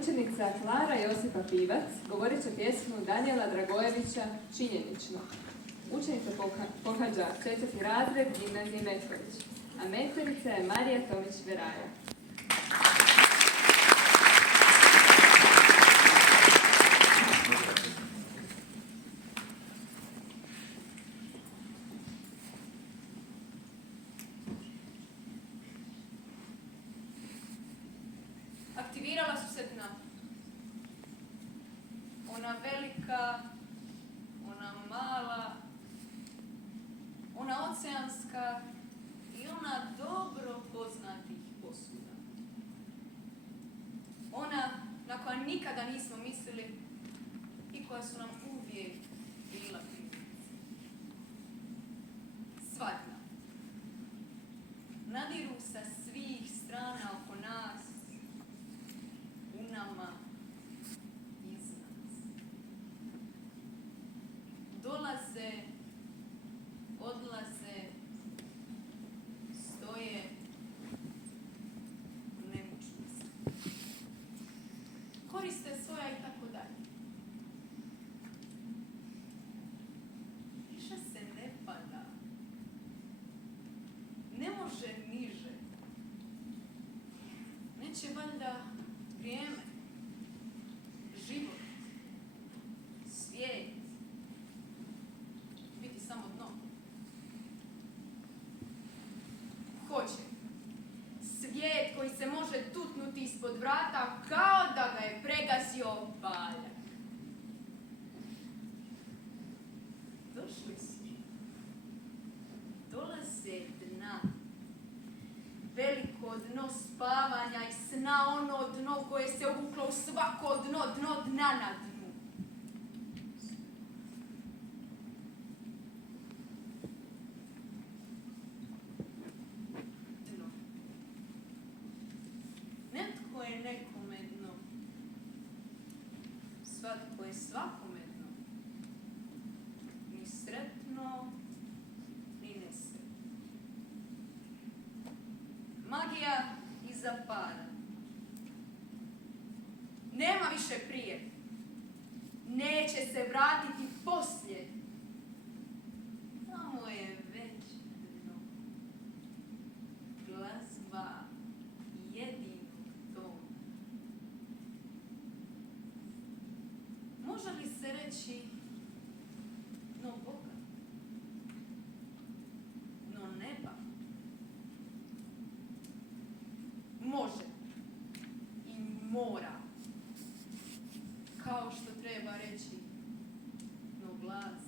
Učenica Klara Josipa Pivac govorit će pjesmu Danijela Dragojevića Činjenično. Učenica pohađa 4. razred gimnazije Metković, a mentorica je Marija Tomić-Veraja. Aktivirala su se dna. Ona velika, ona mala, ona oceanska i ona dobro poznatih posuda. Ona na koja nikada nismo mislili i koja su nam uvijek bila prilici. Sva dna. Nadiru sa svih strana oko nas, u nama, iz nas. Dolaze, odlaze, stoje, ne muču se. Koriste svoja i tako dalje. Više se ne pada. Ne može niže. Neće valjda vrijeme, život, svijet biti samo dno. Hoće. Svijet koji se može tutnuti ispod vrata kao da ga je pregazio valjak. Došli su. Dolaze dna. Veliko dno spavanja i sna, ono dno koje se uvuklo u svako dno, dno dna na dnu. Dno. Netko je nekome dno. Svatko je svakome dno. Ni sretno, ni nesretno. Magija iza para. Nema više prije. Neće se vratiti poslije. Tamo je već dno. Glazba jedinog tona. Može li se reći dno Boga? Dno neba? Može i mora, kao što treba reći dno glasa.